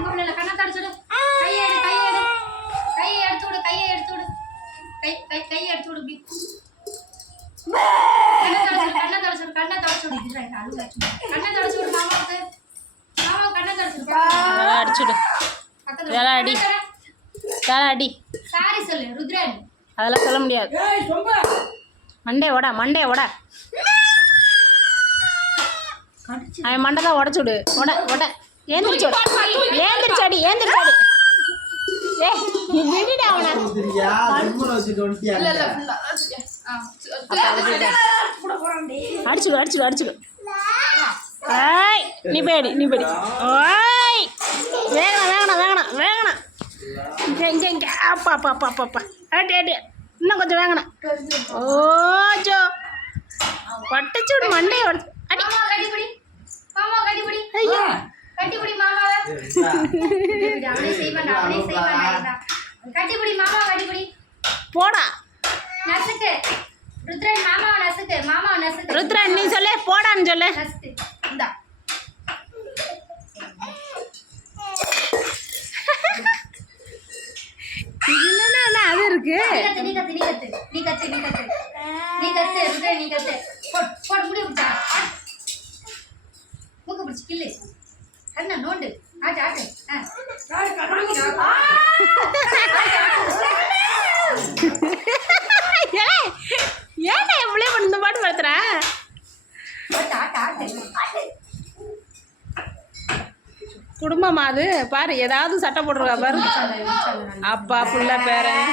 இல்ல கண்ணை தொடச்சுடு கையை எடு கையை எடு. கையை எடுத்து விடு கையை எடுத்து விடு. கை கை கையை எடுத்து விடு கண்ணை தொடச்சு விடு, கண்ணை தொடச்சு விடு, கண்ணை தொடச்சு விடு. இதுடா, இது அழுகாச்சு. கண்ணை தொடச்சு விடு மாமாவுக்கு. மாமா கண்ணை தொடச்சு விடு. நல்லா அடிச்சுடு அடி. வேலை அடி. சாரி சொல்லு ருத்ரன். அதெல்லாம் சொல்ல முடியாது. மண்டே உட மண்டே உட அவன் மண்டை தான் உடச்சு விடு. உட உட ஏந்திரிச்சு விடு. ஏந்திரிச்சு அடி ஏந்திரிச்சு அடி ஏ நீ விடுடா அவனை ஊத்துறியா? ஜிம்முல வச்சுட்டு வந்துட்டியா அங்க? அடிச்சுடு அடிச்சுடு அடிச்சுடு. ஏய் நீ போய் நீ போய் ஓய். வேகணும் வேகணும் வேகணும் வேகணும் இங்கே இங்கே இங்கே. அப்பா அப்பா அப்பா அப்பா அப்பா. அடி அடி இன்னும் கொஞ்சம் வேகணும் ஓஜோ பட்டுச்சுடு மண்டையை உடச்சு. அடி. மாமா கட்டிப்பிடி மாமா கட்டிப்பிடி ஐயோ. கட்டிப்பிடி அவனே செய்வான் அவனே செய்வான் கட்டிப்பிடி மாமா கட்டிப்பிடி. போடா. நசுக்கு. ருத்ரன் மாமாவை நசுக்கு மாமாவை நசுக்கு. ருத்ரன் நீ சொல்லு போடான்னு சொல்லு. நசுக்கு. இந்தா. அது இருக்கு? நீ கத்து நீ கத்து நீ கத்து. நீ கத்து நீ கத்து. நீ கத்து ருத்ரன் நீ கத்து. போட் போட் முடி பிடிச்சா மூக்கு பிடிச்சி கில்லு கண்ணா நோண்டு. ஆட்டு ஆட்டு. ஆ. ஏன் ஏன்டா இவ்வளோ இந்த பாட்டு படுத்துற குடும்பமா அது? பாரு ஏதாவது சட்டை போட்டிருக்கா பாரு. அப்பா புள்ள பேரன்.